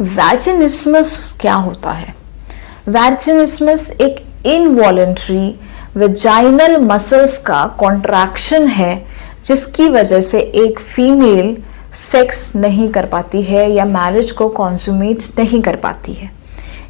Vaginismus क्या होता है? वैजिनिस्मस एक इनवॉलेंट्री वेजाइनल मसल्स का कॉन्ट्रैक्शन है जिसकी वजह से एक फीमेल सेक्स नहीं कर पाती है या मैरिज को कॉन्सुमेट नहीं कर पाती है।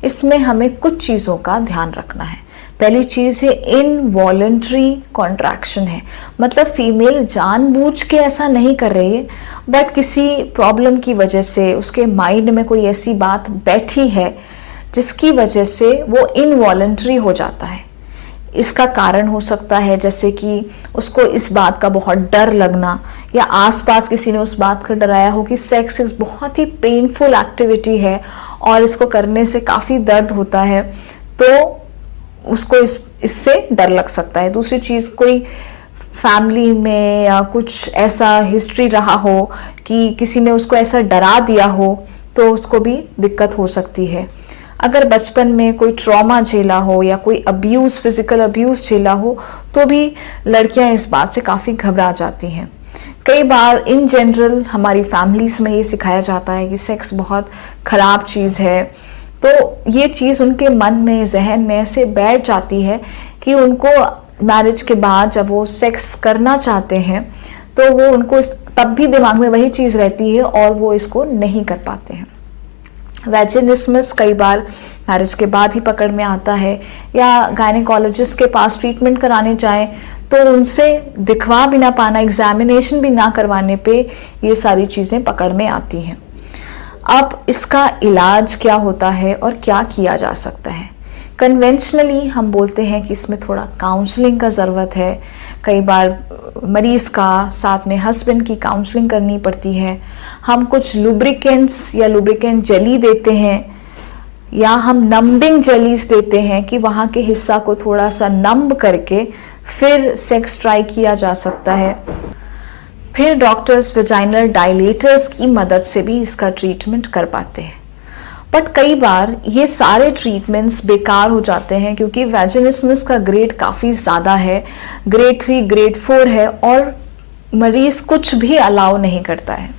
इसमें हमें कुछ चीज़ों का ध्यान रखना है। पहली चीज़ है इनवॉलेंट्री कॉन्ट्रैक्शन है, मतलब फीमेल जानबूझ के ऐसा नहीं कर रही है, बट किसी प्रॉब्लम की वजह से उसके माइंड में कोई ऐसी बात बैठी है जिसकी वजह से वो इनवॉलेंट्री हो जाता है। इसका कारण हो सकता है जैसे कि उसको इस बात का बहुत डर लगना, या आसपास किसी ने उस बात का डराया हो कि सेक्स एक बहुत ही पेनफुल एक्टिविटी है और इसको करने से काफ़ी दर्द होता है, तो उसको इससे डर लग सकता है। दूसरी चीज़, कोई फैमिली में या कुछ ऐसा हिस्ट्री रहा हो कि किसी ने उसको ऐसा डरा दिया हो, तो उसको भी दिक्कत हो सकती है। अगर बचपन में कोई ट्रॉमा झेला हो या कोई अब्यूज़, फिजिकल अब्यूज़ झेला हो, तो भी लड़कियां इस बात से काफ़ी घबरा जाती हैं। कई बार इन जनरल हमारी फैमिलीज़ में ये सिखाया जाता है कि सेक्स बहुत ख़राब चीज़ है, तो ये चीज़ उनके मन में, जहन में ऐसे बैठ जाती है कि उनको मैरिज के बाद जब वो सेक्स करना चाहते हैं तो वो उनको तब भी दिमाग में वही चीज़ रहती है और वो इसको नहीं कर पाते हैं। वैजिनिस्मस कई बार मैरिज के बाद ही पकड़ में आता है, या गायनेकोलॉजिस्ट के पास ट्रीटमेंट कराने जाएं तो उनसे दिखवा भी ना पाना, एग्जामिनेशन भी ना करवाने पे ये सारी चीज़ें पकड़ में आती हैं। अब इसका इलाज क्या होता है और क्या किया जा सकता है? कन्वेंशनली हम बोलते हैं कि इसमें थोड़ा काउंसलिंग का ज़रूरत है। कई बार मरीज़ का साथ में हस्बैंड की काउंसलिंग करनी पड़ती है। हम कुछ लुब्रिकेंट्स या लुब्रिकेंट जेली देते हैं, या हम नम्बिंग जेलीज देते हैं कि वहाँ के हिस्सा को थोड़ा सा नम्ब करके फिर सेक्स ट्राई किया जा सकता है। फिर डॉक्टर्स वेजाइनल डायलेटर्स की मदद से भी इसका ट्रीटमेंट कर पाते हैं। बट कई बार ये सारे ट्रीटमेंट्स बेकार हो जाते हैं क्योंकि वैजिनिस्मस का ग्रेड काफ़ी ज़्यादा है, ग्रेड 3, ग्रेड 4 है, और मरीज़ कुछ भी अलाउ नहीं करता है।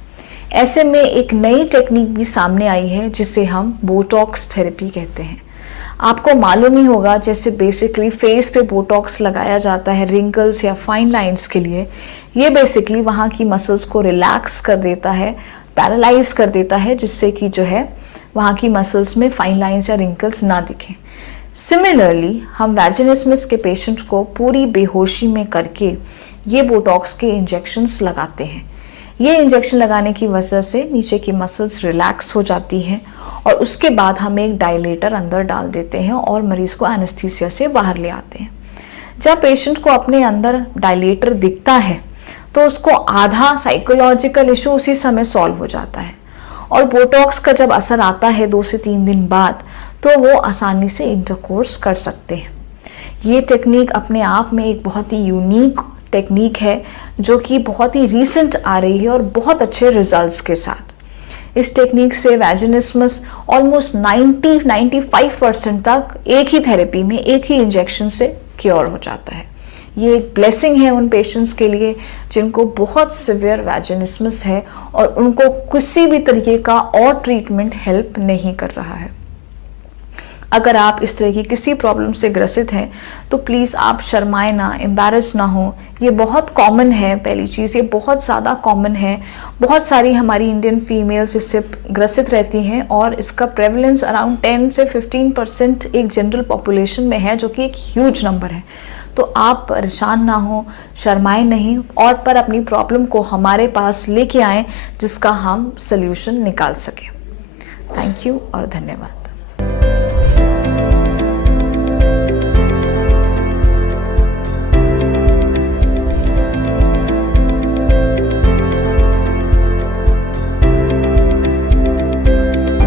ऐसे में एक नई टेक्निक भी सामने आई है जिसे हम बोटॉक्स थेरेपी कहते हैं। आपको मालूम ही होगा, जैसे बेसिकली फेस पे बोटॉक्स लगाया जाता है रिंकल्स या फाइन लाइंस के लिए। ये बेसिकली वहाँ की मसल्स को रिलैक्स कर देता है, पैरालाइज कर देता है, जिससे कि जो है वहाँ की मसल्स में फाइन लाइंस या रिंकल्स ना दिखें। सिमिलरली हम वैजिनिस्मस के पेशेंट को पूरी बेहोशी में करके ये बोटॉक्स के इंजेक्शंस लगाते हैं। ये इंजेक्शन लगाने की वजह से नीचे की मसल्स रिलैक्स हो जाती हैं, और उसके बाद हम एक डायलेटर अंदर डाल देते हैं और मरीज को एनेस्थीसिया से बाहर ले आते हैं। जब पेशेंट को अपने अंदर डायलेटर दिखता है तो उसको आधा साइकोलॉजिकल इशू उसी समय सॉल्व हो जाता है, और बोटॉक्स का जब असर आता है 2 से 3 दिन बाद, तो वो आसानी से इंटरकोर्स कर सकते हैं। ये टेक्निक अपने आप में एक बहुत ही यूनिक टेक्निक है जो कि बहुत ही रीसेंट आ रही है और बहुत अच्छे रिजल्ट्स के साथ। इस टेक्निक से वैजिनिस्मस ऑलमोस्ट 90-95% तक एक ही थेरेपी में, एक ही इंजेक्शन से क्योर हो जाता है। ये एक ब्लेसिंग है उन पेशेंट्स के लिए जिनको बहुत सिवियर वैजिनिस्मस है और उनको किसी भी तरीके का और ट्रीटमेंट हेल्प नहीं कर रहा है। अगर आप इस तरह की किसी प्रॉब्लम से ग्रसित हैं तो प्लीज़ आप शर्माएं ना, एम्बैरस ना हो। ये बहुत कॉमन है, पहली चीज़ ये बहुत ज़्यादा कॉमन है। बहुत सारी हमारी इंडियन फीमेल्स इससे ग्रसित रहती हैं, और इसका प्रेवलेंस अराउंड 10 से 15% एक जनरल पॉपुलेशन में है, जो कि एक ह्यूज नंबर है। तो आप परेशान ना हो, शर्माएं नहीं, और पर अपनी प्रॉब्लम को हमारे पास लेके आएँ जिसका हम सल्यूशन निकाल सकें। थैंक यू और धन्यवाद।